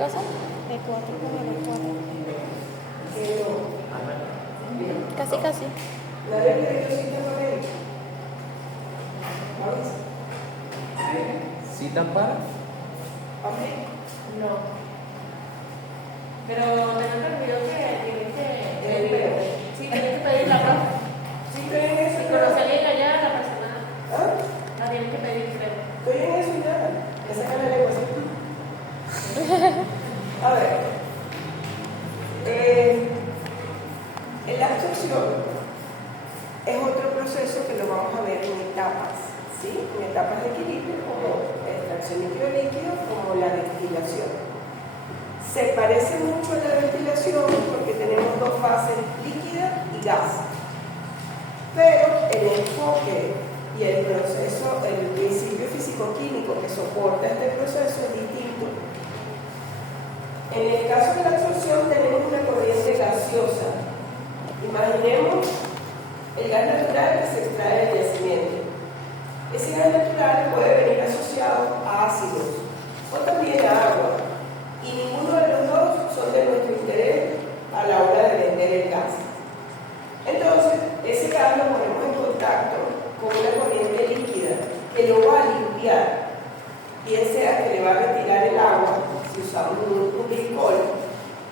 casa? De 4 con el 4. Casi, casi. ¿Nadie le dio cita para él? ¿Citan para? Amén. No. Pero tengo entendido que tienes que pedir la prueba. Sí, estoy en eso. Si conoce a alguien allá, la persona ¿Ah? la tiene que pedir, creo. Estoy en eso y nada. Me sacan la lengua así. A ver. La absorción es otro proceso que lo vamos a ver en etapas, ¿sí? En etapas de equilibrio, como extracción líquido-líquido, como la destilación. Se parece mucho a la destilación porque tenemos dos fases, líquida y gas. Pero el enfoque y el proceso, el principio físico-químico que soporta este proceso es distinto. En el caso de la absorción tenemos una corriente gaseosa. Imaginemos el gas natural que se extrae del yacimiento. Ese gas natural puede venir asociado a ácidos o también a agua, y ninguno de los dos son de nuestro interés a la hora de vender el gas. Entonces, ese gas lo ponemos en contacto con una corriente líquida que lo va a limpiar, bien sea que le va a retirar el agua si usamos un glicol,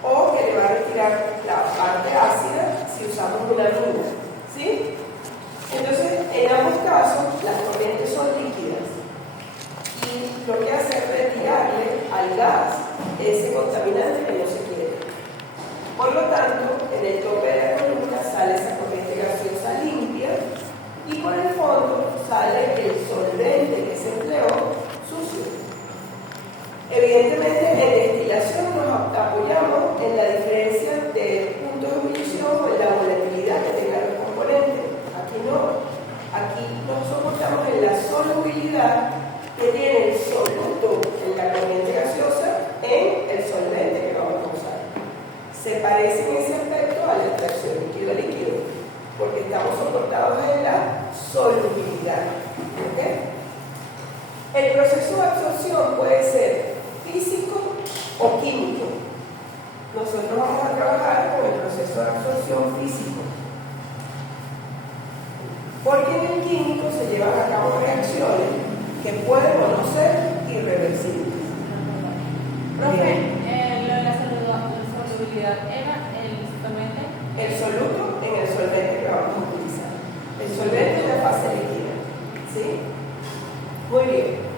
o que le va a retirar la parte ácida si usamos una mina, ¿sí? Entonces, en ambos casos, las corrientes son líquidas y lo que hace es retirarle al gas ese contaminante que no se quiere. Por lo tanto, en el tope de la columna sale esa corriente gaseosa limpia y por el fondo sale el solvente que se empleó sucio. Evidentemente, en destilación nos apoyamos en la diferencia de puntos de ebullición o en la volatilidad que tengan los componentes. Aquí no. Aquí nos soportamos en la solubilidad que tiene el soluto en la corriente gaseosa en el solvente que vamos a usar. Se parece en ese aspecto a la extracción líquido-líquido, porque estamos soportados en la solubilidad. ¿Okay? El proceso de absorción puede ser físico o químico. Nosotros vamos a trabajar con el proceso de absorción físico, porque en el químico se llevan a cabo reacciones que pueden o no ser irreversibles. Profe, lo de la solubilidad era el solvente. El soluto en el solvente que vamos a utilizar. El solvente es la fase líquida, ¿sí? Muy bien.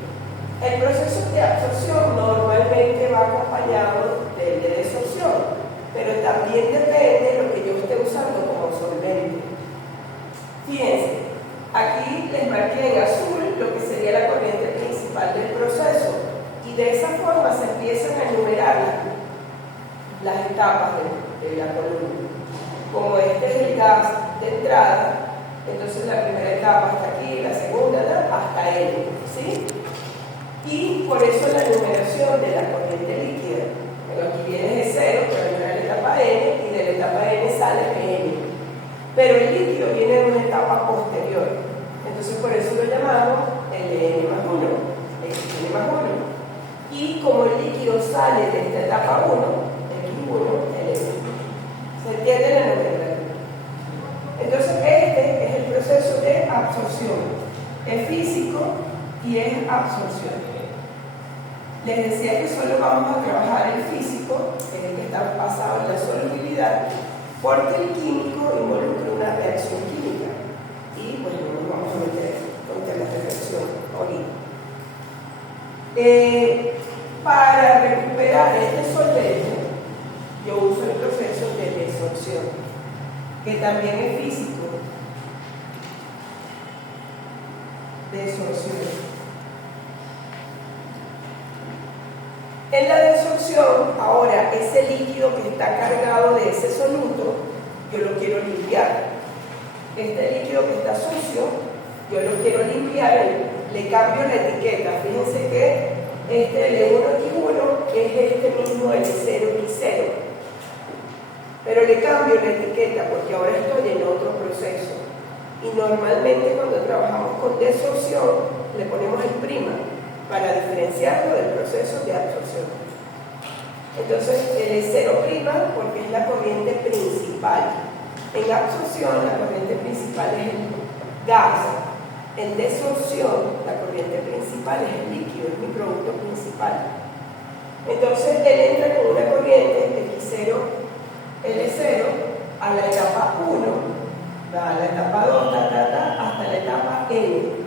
El proceso de absorción normalmente va acompañado del de desorción, pero también depende de lo que yo esté usando como solvente. Fíjense, aquí les marqué en azul lo que sería la corriente principal del proceso, y de esa forma se empiezan a enumerar las etapas de la columna. Como este es el gas de entrada, entonces la primera etapa hasta aquí, la segunda hasta N, ¿sí? Y por eso la numeración de la corriente líquida. Bueno, aquí viene de 0, pero viene la etapa N, y de la etapa N sale N. Pero el líquido viene de una etapa posterior. Entonces por eso lo llamamos LN más 1, XN más 1. Y como el líquido sale de esta etapa 1, X1, LN. ¿Se entiende la nomenclatura? Entonces este es el proceso de absorción. Es físico y es absorción. Les decía que solo vamos a trabajar el físico, que es el que está basado en la solubilidad, porque el químico involucra una reacción química. Y pues no nos vamos a meter con temas de reacción ahorita. Para recuperar este solvente, yo uso el proceso de desorción, que también es físico. Desorción. En la desorción, ahora ese líquido que está cargado de ese soluto, yo lo quiero limpiar. Este líquido que está sucio, yo lo quiero limpiar, le cambio la etiqueta. Fíjense que este L1X1 es este mismo L0X0. Pero le cambio la etiqueta porque ahora estoy en otro proceso. Y normalmente cuando trabajamos con desorción, le ponemos el prima para diferenciarlo del proceso de absorción. Entonces, L0' porque es la corriente principal. En absorción, la corriente principal es el gas. En desorción, la corriente principal es el líquido, es mi producto principal. Entonces, él entra con una corriente X0, L0 a la etapa 1, a la etapa 2, hasta la etapa N.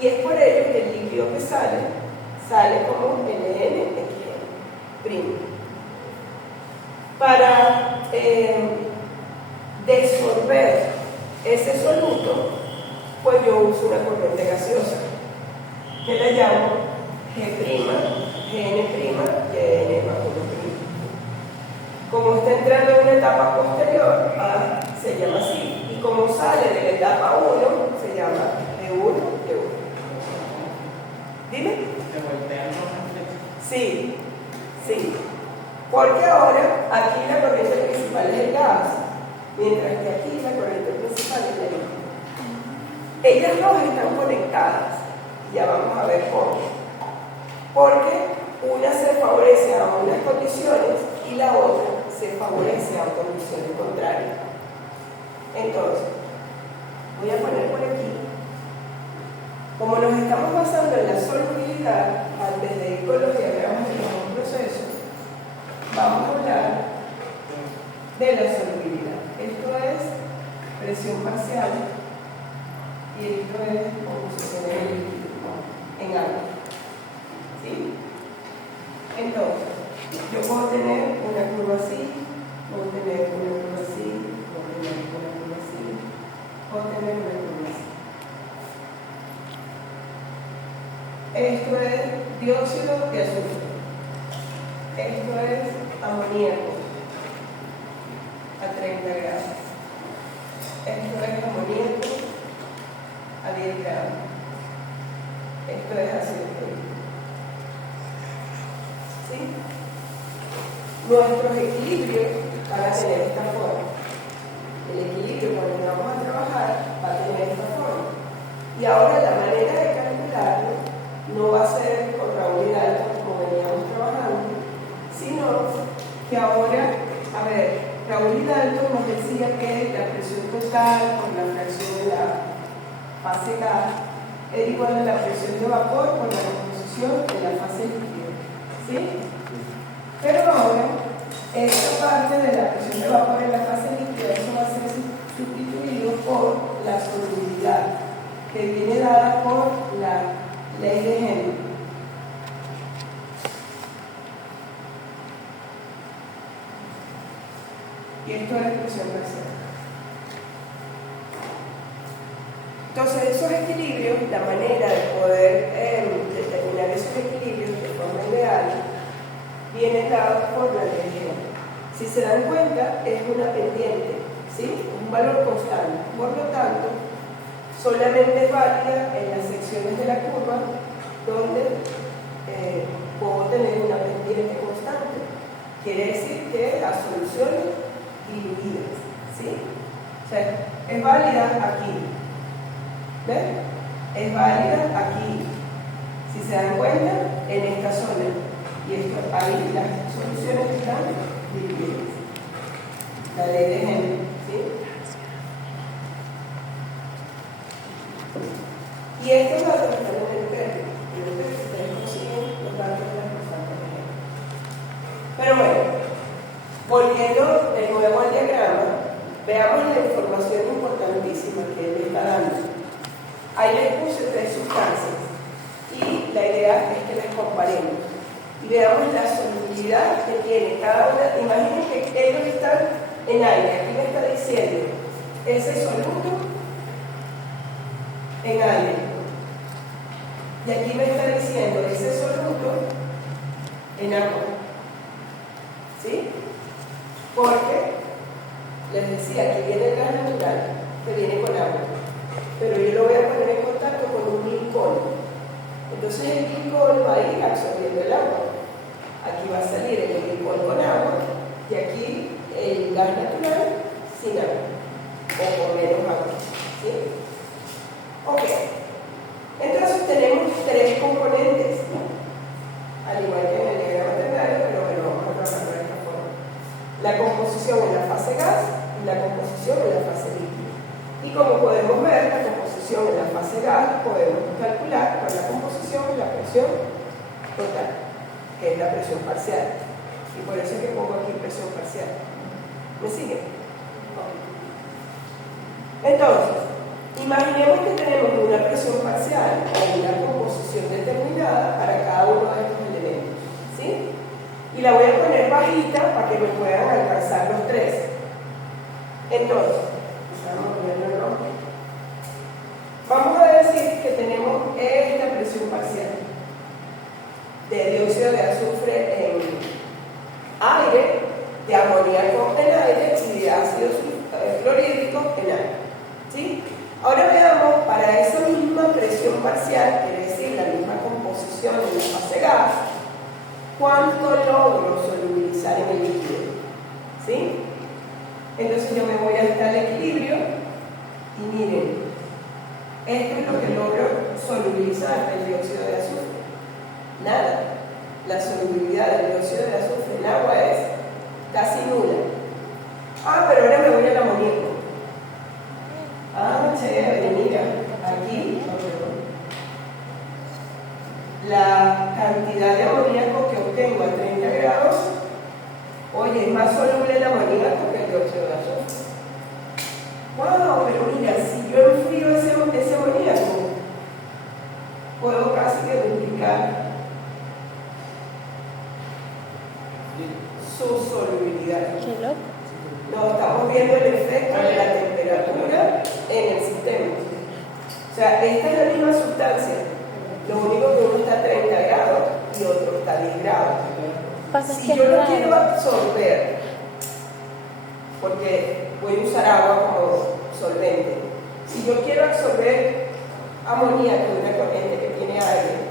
Y es por ello que el líquido que sale como LNXN'. Para desolver ese soluto, pues yo uso una corriente gaseosa, que la llamo G', GN', YN'. Como está entrando en una etapa posterior, se llama así. Y como sale de la etapa 1, se llama G1, G1. Dime. Sí, sí. Porque ahora aquí la corriente principal es el gas, mientras que aquí la corriente principal es el líquido. Ellas dos están conectadas. Ya vamos a ver cómo. Porque una se favorece a unas condiciones y la otra se favorece a condiciones contrarias. Entonces, voy a poner por aquí, como nos estamos basando en la solubilidad, antes de ir con los diagramas de los procesos, vamos a hablar de la solubilidad. Esto es presión parcial y esto es composición de líquido en agua. ¿Sí? Entonces, yo puedo tener una curva así, puedo tener una curva así, puedo tener una curva así, puedo tener una curva así. Esto es dióxido de azufre. Esto es amoníaco a 30 grados. Esto es amoníaco a 10 grados. Esto es ácido fluorhídrico. ¿Sí? Nuestros equilibrios van a tener esta forma. El equilibrio cuando vamos a trabajar va a tener esta forma. Y ahora la manera de calcularlo no va a ser con Raúl y Dalton como veníamos trabajando, sino que ahora, a ver, Raúl y Dalton nos decía que la presión total por la fracción de la fase gas es igual a la presión de vapor por la composición de la fase líquida. ¿Sí? Pero ahora, esta parte de la presión de vapor en la fase líquida, eso va a ser sustituido por la solubilidad, que viene dada por la ley de Henry. Y esto es presión parcial. Entonces, esos equilibrios, la manera de poder determinar esos equilibrios de forma ideal, viene dado por la ley de Henry. Si se dan cuenta, es una pendiente, ¿sí? Un valor constante. Por lo tanto, solamente es válida en las secciones de la curva donde puedo tener una pendiente constante. Quiere decir que las soluciones diluidas, ¿sí? O sea, es válida aquí. ¿Ven? Es válida aquí. Si se dan cuenta, en esta zona. Y esto, ahí las soluciones están diluidas. La ley de Henry, ¿sí? Y estos datos están en el crédito. Y ustedes consiguen los datos de las constantes de Henry. Pero bueno, volviendo de nuevo al diagrama, veamos la información importantísima que él está dando. Ahí les puse 3 sustancias y la idea es que las comparemos y veamos la solubilidad que tiene cada una. Imaginen que ellos están en aire. Aquí me está diciendo ese soluto en aire y aquí me está diciendo ese soluto en agua. ¿Sí? Porque les decía que viene el gas natural, que viene con agua, pero yo lo voy a poner en contacto con un glicol. Entonces el glicol va a ir absorbiendo el agua. Aquí va a salir el glicol con agua y aquí el gas natural sin agua o con menos agua. ¿Sí? Ok. Entonces tenemos 3 componentes, al igual que en el diagrama ternario, pero bueno, vamos a trabajar composición en la fase gas y la composición en la fase líquida. Y como podemos ver, la composición en la fase gas podemos calcular cuál es la composición y la presión total, que es la presión parcial. Y por eso es que pongo aquí presión parcial. ¿Me sigue? Entonces, imaginemos que tenemos una presión parcial o una composición determinada para cada uno de estos elementos, ¿sí? Y la voy a poner bajita para que me puedan alcanzar los tres. Entonces, vamos a ponerlo en rojo. Vamos a decir que tenemos esta presión parcial de dióxido de azufre en aire, de amoníaco en aire y de ácido fluorhídrico en aire, ¿sí? Ahora veamos, para esa misma presión parcial, quiere decir la misma composición en la fase gas, ¿cuánto logro solubilizar en el líquido? ¿Sí? Entonces yo me voy a este equilibrio y miren, esto es lo que logro solubilizar el dióxido de azufre. Nada. La solubilidad del dióxido de azufre en agua es casi nula. Pero ahora me voy al amoníaco. Chévere, mira, aquí la cantidad de amoníaco que obtengo a 30 grados, oye, es más soluble el amoníaco que el dióxido de azufre. ¡Wow! Pero mira, si yo enfrío ese amoníaco, puedo casi que duplicar su solubilidad. Qué loco. No, estamos viendo el efecto de la temperatura en el sistema. O sea, esta es la misma sustancia. Lo único que uno está a 30 grados y otro está a 10 grados. Pasa Si que yo es lo raro. quiero absorber, porque voy a usar agua como solvente, si yo quiero absorber amoníaco de una corriente que tiene aire,